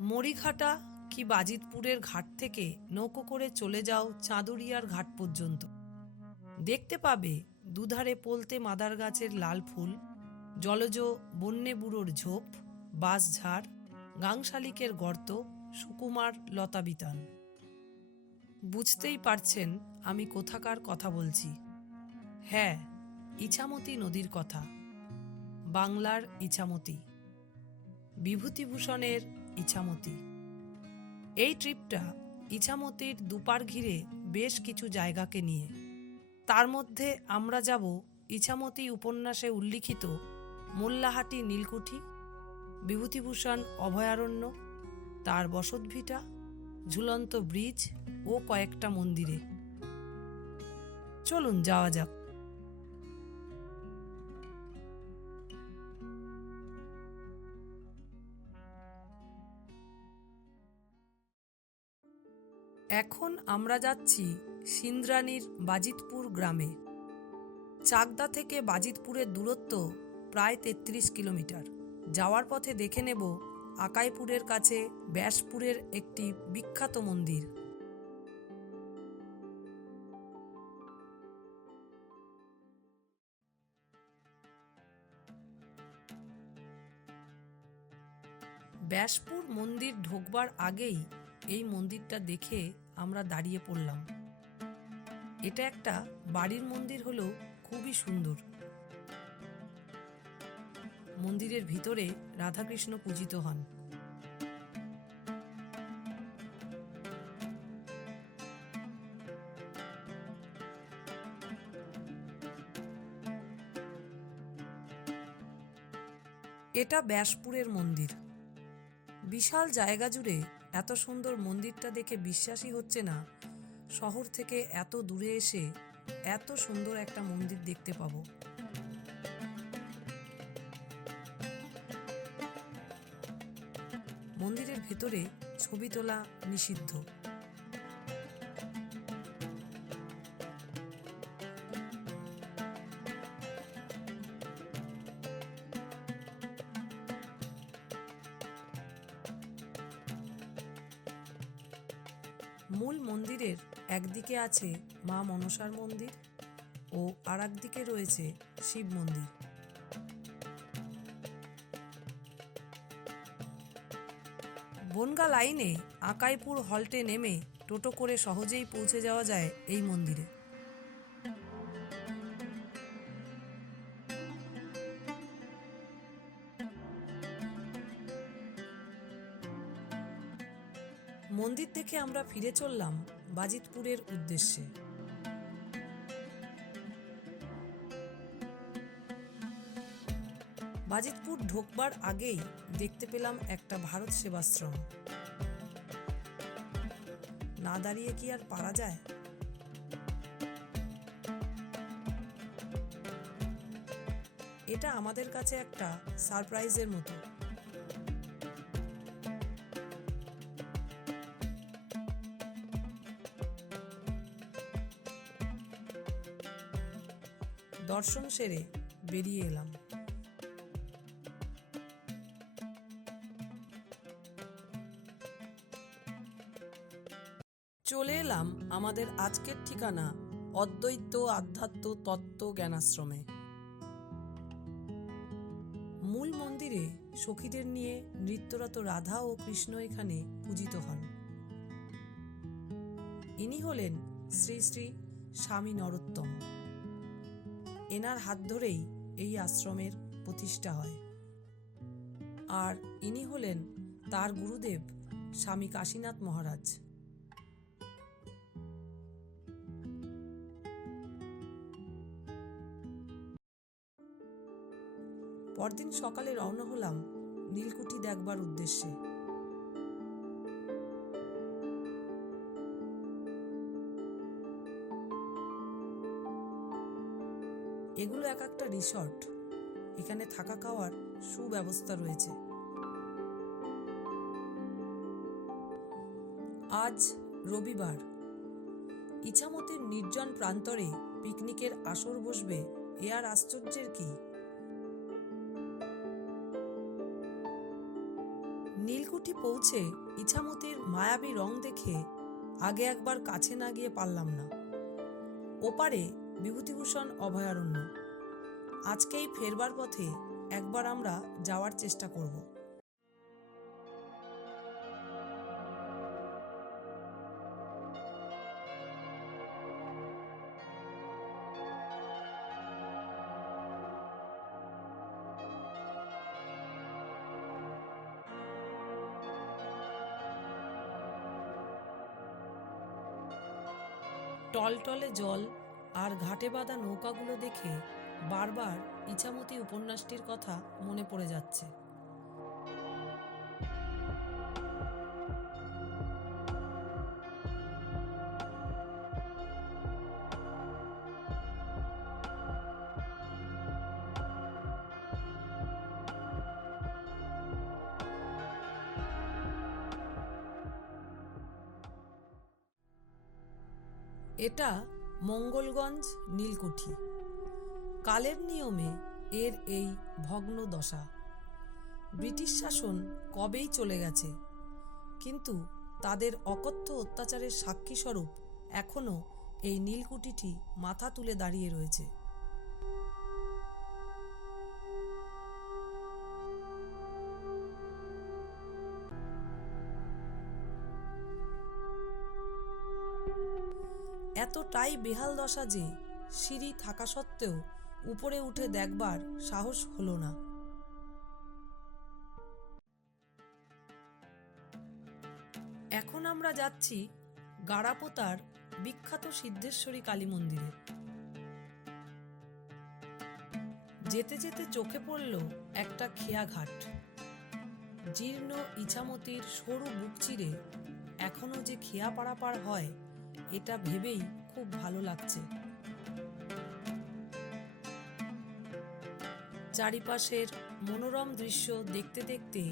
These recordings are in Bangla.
মরিঘাটা কি বাজিতপুরের ঘাট থেকে নৌকো করে চলে যাও চাঁদুরিয়ার ঘাট পর্যন্ত। দেখতে পাবে দুধারে পলতে মাদার গাছের লাল ফুল, জলজ বন্যে বুড়োর ঝোপ, বাঁশঝাড়, গাংশালিকের গর্ত, সুকুমার লতাবিতান। বুঝতেই পারছেন আমি কোথাকার কথা বলছি। হ্যাঁ, ইছামতি নদীর কথা। বাংলার ইছামতি, বিভূতিভূষণের ইছামতি। এই ট্রিপটা ইছামতির দুপার ঘিরে বেশ কিছু জায়গাকে নিয়ে। তার মধ্যে আমরা যাব ইছামতি উপন্যাসে উল্লিখিত মোল্লাহাটি নীলকুঠি, বিভূতিভূষণ অভয়ারণ্য, তার বসতভিটা, ঝুলন্ত ব্রিজ ও কয়েকটা মন্দিরে। চলুন যাওয়া যাক। এখন আমরা যাচ্ছি সিন্দ্রানীর বাজিতপুর গ্রামে। চাকদা থেকে বাজিতপুরের দূরত্ব প্রায় ৩৩ কিলোমিটার। যাওয়ার পথে দেখে নেব আকাইপুরের কাছে ব্যাসপুরের একটি বিখ্যাত মন্দির। ব্যাসপুর মন্দির ঢোকবার আগেই এই মন্দিরটা দেখে আমরা দাঁড়িয়ে পড়লাম। এটা একটা বাড়ির মন্দির হলেও খুবই সুন্দর। মন্দিরের ভিতরে রাধাকৃষ্ণ পূজিত হন। এটা ব্যাসপুরের মন্দির। বিশাল জায়গা জুড়ে এত সুন্দর মন্দিরটা দেখে বিশ্বাসই হচ্ছে না শহর থেকে এত দূরে এসে এত সুন্দর একটা মন্দির দেখতে পাবো। মন্দিরের ভেতরে ছবি তোলা নিষিদ্ধ। মূল মন্দিরের একদিকে আছে মা মনসার মন্দির ও আর একদিকে রয়েছে শিব মন্দির। বনগা লাইনে আকাইপুর হল্টে নেমে টোটো করে সহজেই পৌঁছে যাওয়া যায় এই মন্দিরে। মন্দির থেকে আমরা ফিরে চললাম বাজিতপুরের উদ্দেশ্যে। বাজিতপুর ঢোকবার আগেই দেখতে পেলাম একটা ভারত সেবাশ্রম। না দাঁড়িয়ে কি আর পারা যায়? এটা আমাদের কাছে একটা সারপ্রাইজের মতো। দর্শন সেরে বেরিয়ে এলাম। চলে এলাম আমাদের আজকের ঠিকানা অদ্বৈত আধ্যাত্ম তত্ত্ব জ্ঞানাশ্রমে। মূল মন্দিরে সখীদের নিয়ে নৃত্যরত রাধা ও কৃষ্ণ এখানে পূজিত হন। ইনি হলেন শ্রী শ্রী স্বামী নরোত্তম। এনার হাত ধরেই এই আশ্রমের প্রতিষ্ঠা হয়। আর ইনি হলেন তার গুরুদেব স্বামী কাশীনাথ মহারাজ। পরদিন সকালে রওনা হলাম নীলকুঠি দেখবার উদ্দেশ্যে। এগুলো এক একটা রিসর্ট। এখানে থাকা খাওয়ার সুব্যবস্থা রয়েছে। আজ রবিবার। ইছামতির নির্জন প্রান্তরে পিকনিকের আসর বসবে, এ আর আশ্চর্যের কি? নীলকুঠি পৌঁছে ইছামতির মায়াবী রং দেখে আগে একবার কাছে না গিয়ে পারলাম না। ওপারে বিভূতিভূষণ অভয়ারণ্য। আজকেই ফেরবার পথে একবার আমরা যাওয়ার চেষ্টা করব। টলটলে জল আর ঘাটে বাঁধা নৌকাগুলো দেখে বারবার ইছামতি উপন্যাসটির কথা মনে পড়ে যাচ্ছে। এটা মঙ্গলগঞ্জ নীলকুঠি। কালের নিয়মে এর এই ভগ্ন দশা। ব্রিটিশ শাসন কবেই চলে গেছে, কিন্তু তাদের অকথ্য অত্যাচারের সাক্ষী স্বরূপ এখনো এই নীলকুঠিটি মাথা তুলে দাঁড়িয়ে রয়েছে। এতটাই বেহাল দশা যে সিঁড়ি থাকা সত্ত্বেও উপরে উঠে দেখবার সাহস হলো না। এখন আমরা যাচ্ছি গাড়াপোতার বিখ্যাত সিদ্ধেশ্বরী কালী মন্দিরে। যেতে যেতে চোখে পড়ল একটা খেয়াঘাট। জীর্ণ ইছামতির সরু বুক চিরে এখনো যে খেয়া পারাপার হয়, এটা ভেবেই খুব ভালো লাগছে। চারিপাশের মনোরম দৃশ্য দেখতে দেখতে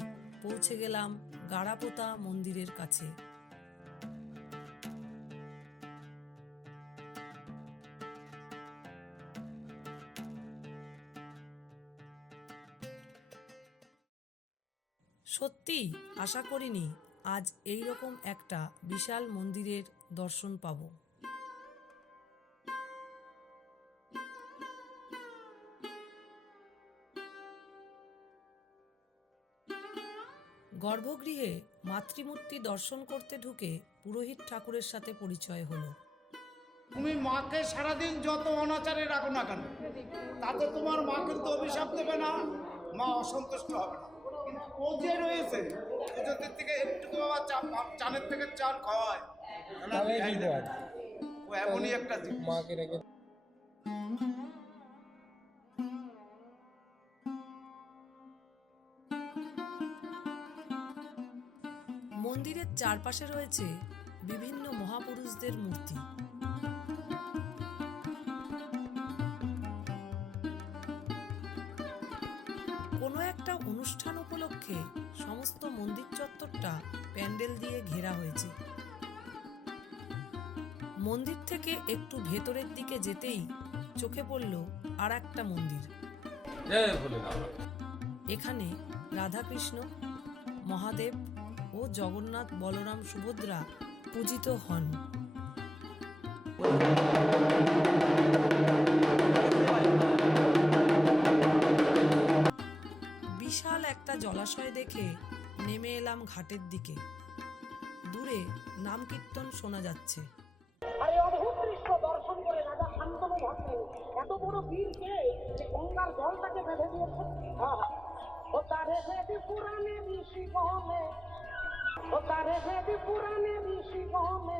পৌঁছে গেলাম গাড়াপোতা মন্দিরের কাছে। সত্যি আশা করিনি আজ এই রকম একটা বিশাল মন্দিরের দর্শন পাব। গর্ভগৃহে মাতৃমূর্তি দর্শন করতে ঢুকে পুরোহিত ঠাকুরের সাথে পরিচয় হলো। তুমি মাকে সারাদিন যত অনাচারে রাখো না কেন, তাতে তোমার মা কিন্তু অভিশাপ দেবে না, মা অসন্তুষ্ট হবে না। কিন্তু ও যে রয়েছে, ও যদি থেকে একটু বাবা চানের থেকে চাল খাওয়ায়, ও এমনই একটা মাকে রেখে। মন্দিরের চারপাশে রয়েছে বিভিন্ন মহাপুরুষদের মূর্তি। কোনো একটা অনুষ্ঠান উপলক্ষে সমস্ত মন্দির চত্বরটা প্যান্ডেল দিয়ে ঘেরা হয়েছে। মন্দির থেকে একটু ভেতরের দিকে যেতেই চোখে পড়ল আর একটা মন্দির। এখানে রাধাকৃষ্ণ, মহাদেব ও জগন্নাথ, বলরাম, সুভদ্রা পূজিত হন। বিশাল একটা জলাশয় দেখে নেমে এলাম ঘাটের দিকে। দূরে নাম কীর্তন শোনা যাচ্ছে। আরে অদ্ভুত দৃশ্য দর্শন করে রাজা শান্তনু ভাবলেন, এত বড় বীর কে যে গঙ্গার জলটাকে বেঁধে দিয়েছে। ও তারে বেদি পুরানে ঋষি গহমে, ও তারে বেদি পুরানে ঋষি গহমে।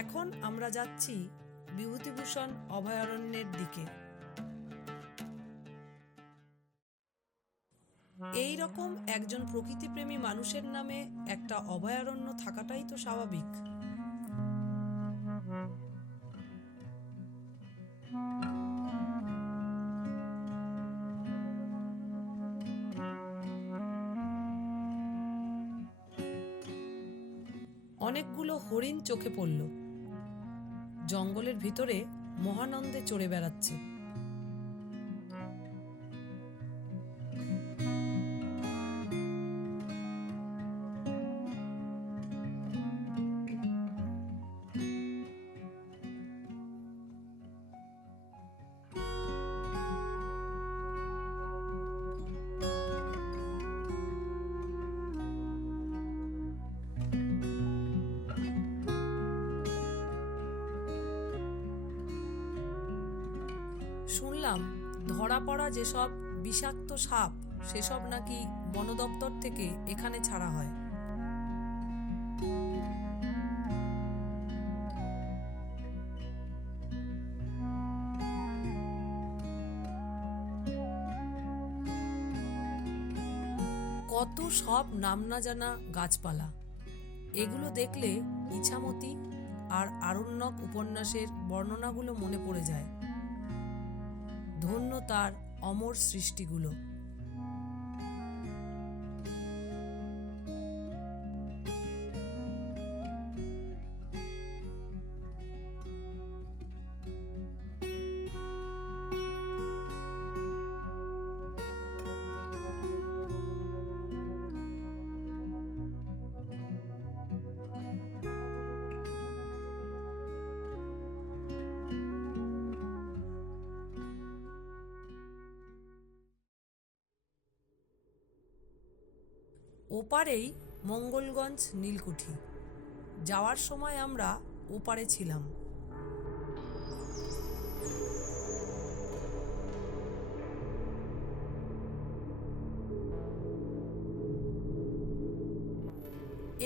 এখন আমরা যাচ্ছি বিভূতিভূষণ অভয়ারণ্যের দিকে। এই রকম একজন প্রকৃতিপ্রেমী মানুষের নামে একটা অভয়ারণ্য থাকাটাই তো স্বাভাবিক। অনেকগুলো হরিণ চোখে পড়ল। জঙ্গলের ভিতরে মহানন্দে চড়ে বেড়াচ্ছে। শুনলাম ধরা পড়া যেসব বিষাক্ত সাপ সেসব নাকি বন দপ্তর থেকে এখানে ছাড়া হয়। কত সব নাম না জানা গাছপালা, এগুলো দেখলে ইছামতি আর আরণ্যক উপন্যাসের বর্ণনাগুলো মনে পড়ে যায়। ধন্য তার অমর সৃষ্টিগুলো। ওপারেই মঙ্গলগঞ্জ নীলকুঠি। যাওয়ার সময় আমরা ওপারে ছিলাম।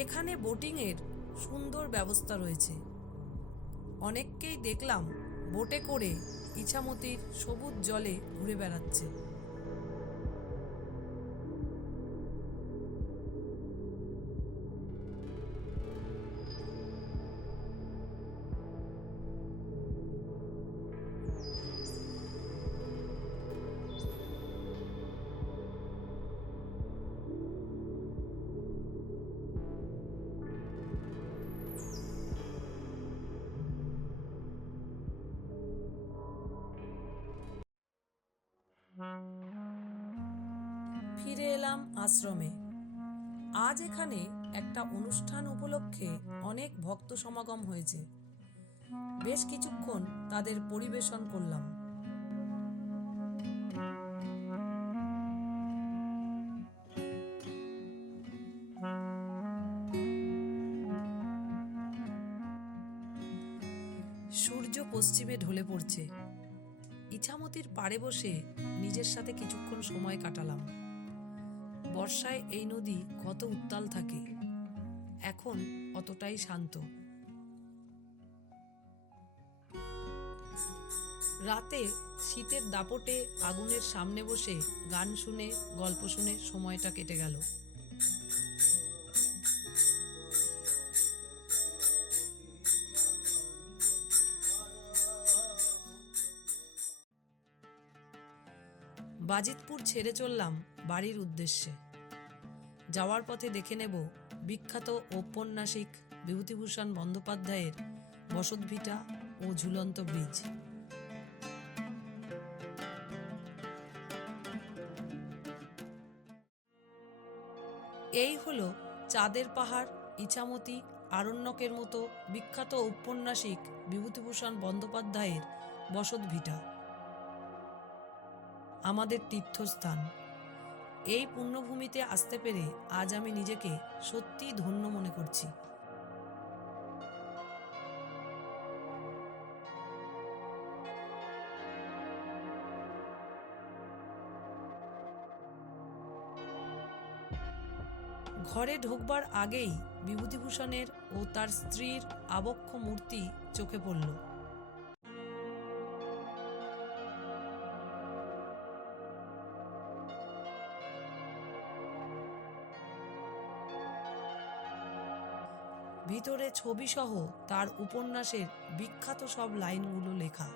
এখানে বোটিংয়ের সুন্দর ব্যবস্থা রয়েছে। অনেককেই দেখলাম বোটে করে ইছামতির সবুজ জলে ঘুরে বেড়াচ্ছে। ফিরে এলাম আশ্রমে। আজ এখানে একটা অনুষ্ঠান উপলক্ষে অনেক ভক্ত সমাগম হয়েছে। বেশ কিছুক্ষণ তাদের পরিবেশন করলাম। সূর্য পশ্চিমে ঢলে পড়ছে। ইছামতির পাড়ে বসে নিজের সাথে কিছুক্ষণ সময় কাটালাম। বর্ষায় এই নদী কত উত্তাল থাকে, এখন অতটাই শান্ত। রাতে শীতের দাপটে আগুনের সামনে বসে গান শুনে গল্প শুনে সময়টা কেটে গেল। বাজিতপুর ছেড়ে চললাম বাড়ির উদ্দেশ্যে। যাওয়ার পথে দেখে নেব বিখ্যাত ঔপন্যাসিক বিভূতিভূষণ বন্দ্যোপাধ্যায়ের বসতভিটা ও ঝুলন্ত ব্রিজ। এই হলো চাঁদের পাহাড়, ইছামতি, আরণ্যকের মতো বিখ্যাত ঔপন্যাসিক বিভূতিভূষণ বন্দ্যোপাধ্যায়ের বসতভিটা, আমাদের তীর্থস্থান। এই পুণ্যভূমিতে আসতে পেরে আজ আমি নিজেকে সত্যিই ধন্য মনে করছি। ঘরে ঢুকবার আগেই বিভূতিভূষণের ও তার স্ত্রীর আবক্ষ মূর্তি চোখে পড়ল। ভিতরে ছবিসহ তার উপন্যাসের বিখ্যাত সব লাইনগুলো লেখা।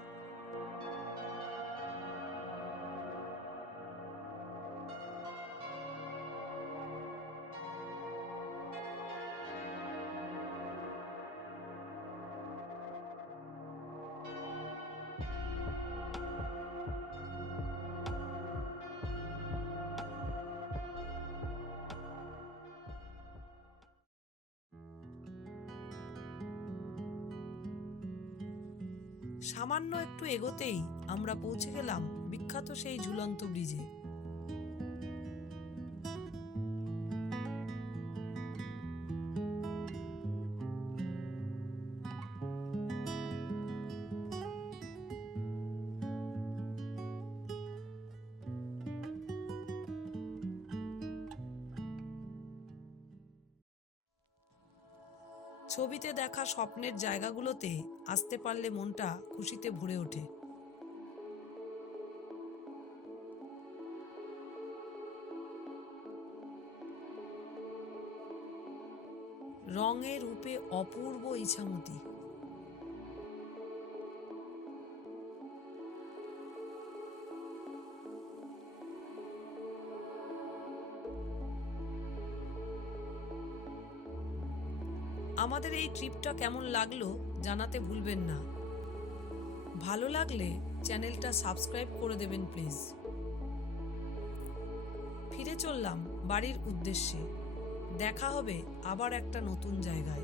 সামান্য একটু এগোতেই আমরা পৌঁছে গেলাম বিখ্যাত সেই ঝুলন্ত ব্রিজে। ছবিতে দেখা স্বপ্নের জায়গাগুলোতে আসতে পারলে মনটা খুশিতে ভরে ওঠে। রঙে রূপে অপূর্ব ইছামতি। আমাদের এই ট্রিপটা কেমন লাগলো জানাতে ভুলবেন না। ভালো লাগলে চ্যানেলটা সাবস্ক্রাইব করে দেবেন প্লিজ। ফিরে চললাম বাড়ির উদ্দেশ্যে। দেখা হবে আবার একটা নতুন জায়গায়।